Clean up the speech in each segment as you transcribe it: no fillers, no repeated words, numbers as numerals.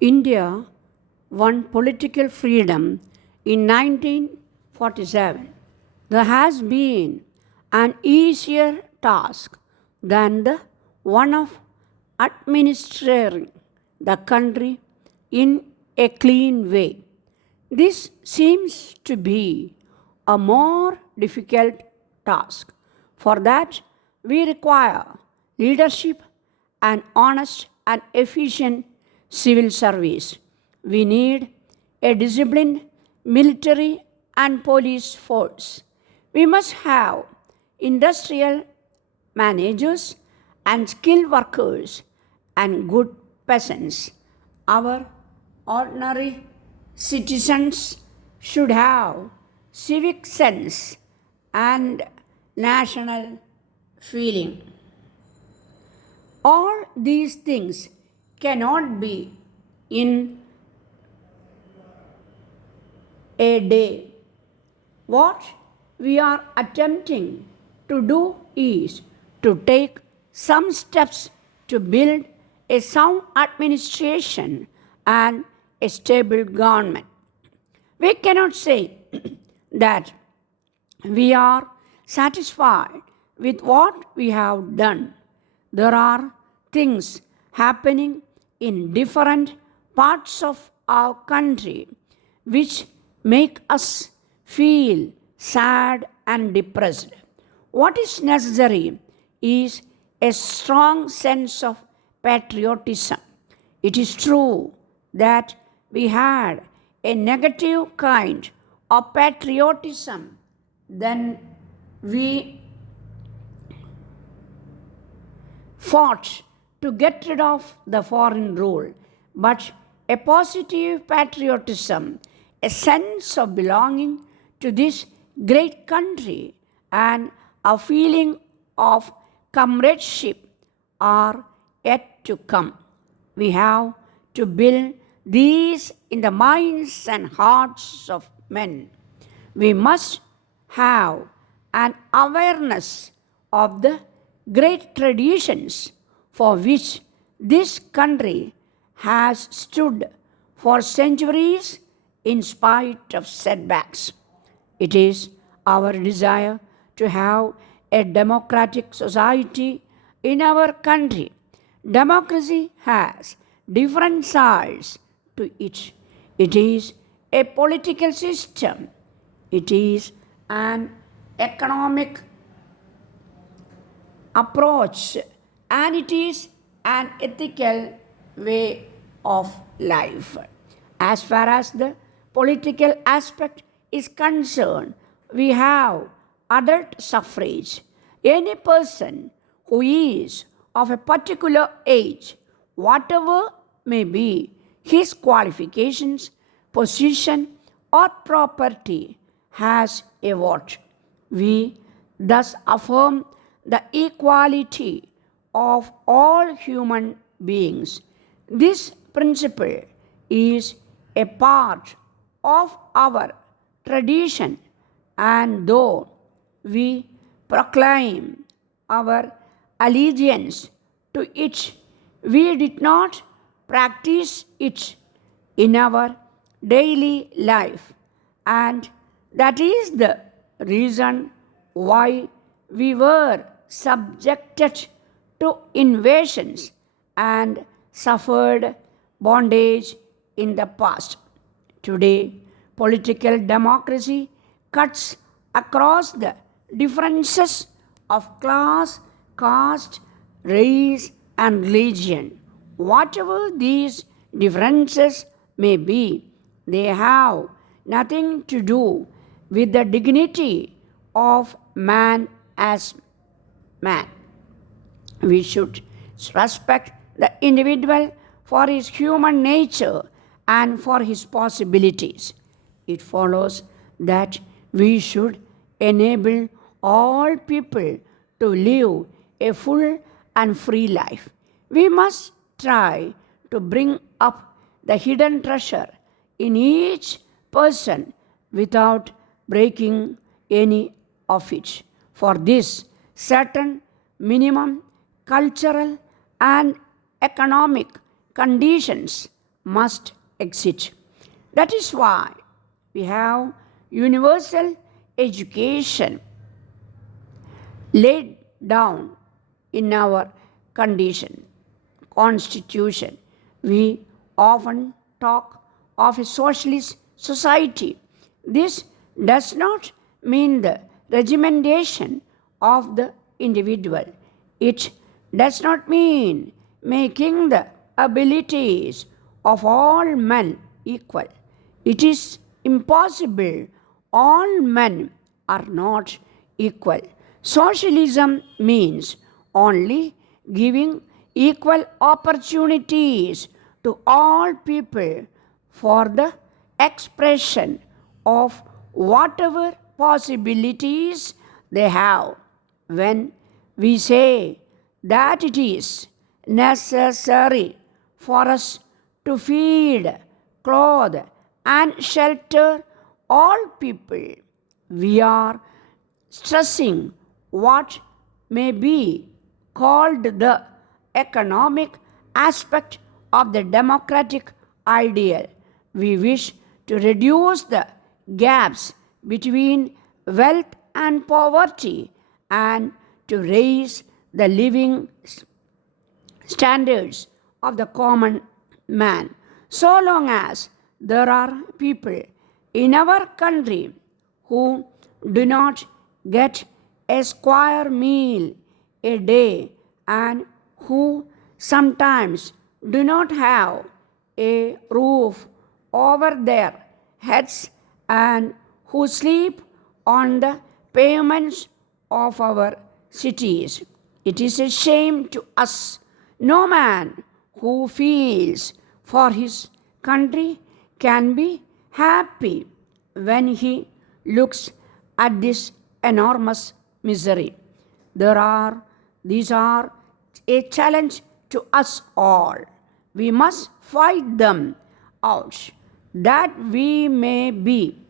India won political freedom in 1947. There has been an easier task than the one of administering the country in a clean way. This seems to be a more difficult task. For that, we require leadership and honest and efficient civil service. We need a disciplined military and police force. We must have industrial managers and skilled workers and good peasants. Our ordinary citizens should have civic sense and national feeling. All these things cannot be in a day. What we are attempting to do is to take some steps to build a sound administration and a stable government. We cannot say that we are satisfied with what we have done. There are things happening in different parts of our country which make us feel sad and depressed. What is necessary is a strong sense of patriotism. It is true that we had a negative kind of patriotism, then we fought to get rid of the foreign rule, but a positive patriotism, a sense of belonging to this great country, and a feeling of comradeship are yet to come. We have to build these in the minds and hearts of men. We must have an awareness of the great traditions for which this country has stood for centuries in spite of setbacks. It is our desire to have a democratic society in our country. Democracy has different sides to it. It is a political system, it is an economic approach, and it is an ethical way of life. As far as the political aspect is concerned, we have adult suffrage. Any person who is of a particular age, whatever may be his qualifications, position, or property, has a vote. We thus affirm the equality of all human beings. This principle is a part of our tradition, and though we proclaim our allegiance to it, we did not practice it in our daily life, and that is the reason why we were subjected to invasions and suffered bondage in the past. Today, political democracy cuts across the differences of class, caste, race, and religion. Whatever these differences may be, they have nothing to do with the dignity of man as man. We should respect the individual for his human nature and for his possibilities. It follows that we should enable all people to live a full and free life. We must try to bring up the hidden treasure in each person without breaking any of it. For this, certain minimum cultural and economic conditions must exist. That is why we have universal education laid down in our constitution. We often talk of a socialist society. This does not mean the regimentation of the individual. It does not mean making the abilities of all men equal. It is impossible. All men are not equal. Socialism means only giving equal opportunities to all people for the expression of whatever possibilities they have. When we say that it is necessary for us to feed, clothe, and shelter all people, we are stressing what may be called the economic aspect of the democratic ideal. We wish to reduce the gaps between wealth and poverty and to raise the living standards of the common man. So long as there are people in our country who do not get a square meal a day and who sometimes do not have a roof over their heads and who sleep on the pavements of our cities. It is a shame to us. No man who feels for his country can be happy when he looks at this enormous misery. These are a challenge to us all. We must fight them out that we may be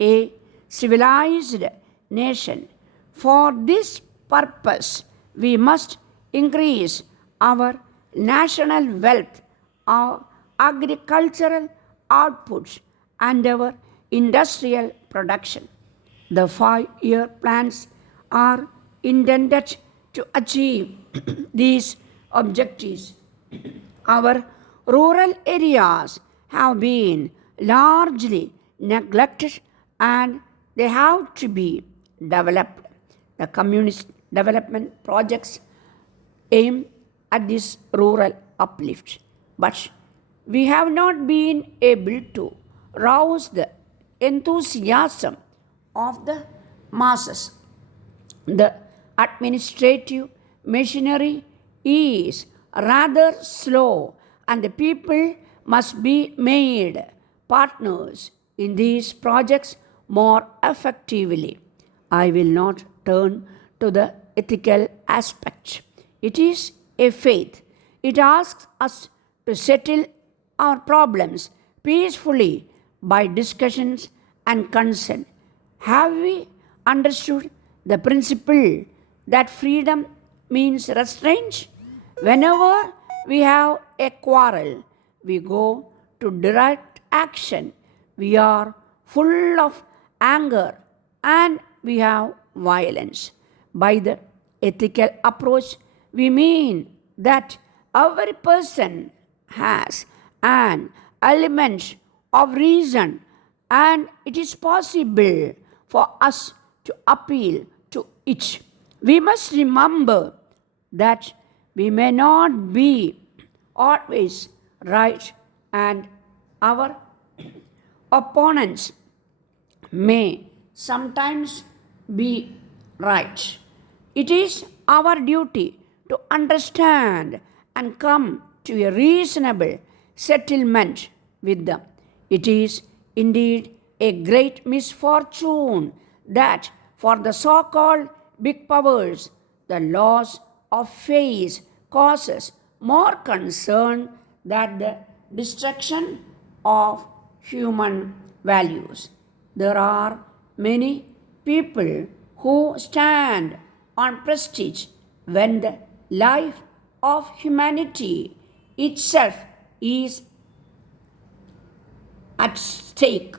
a civilized nation. For this purpose, we must increase our national wealth, our agricultural outputs, and our industrial production. The 5-year plans are intended to achieve these objectives. Our rural areas have been largely neglected and they have to be developed. The communist development projects aim at this rural uplift, but we have not been able to rouse the enthusiasm of the masses. The administrative machinery is rather slow, and the people must be made partners in these projects more effectively. I will not turn to the ethical aspect. It is a faith. It asks us to settle our problems peacefully by discussions and consent. Have we understood the principle that freedom means restraint? Whenever we have a quarrel, we go to direct action. We are full of anger and we have violence. By the ethical approach, we mean that every person has an element of reason and it is possible for us to appeal to it. We must remember that we may not be always right and our opponents may sometimes be right. It is our duty to understand and come to a reasonable settlement with them. It is indeed a great misfortune that for the so-called big powers, the loss of face causes more concern than the destruction of human values. There are many people who stand on prestige when the life of humanity itself is at stake.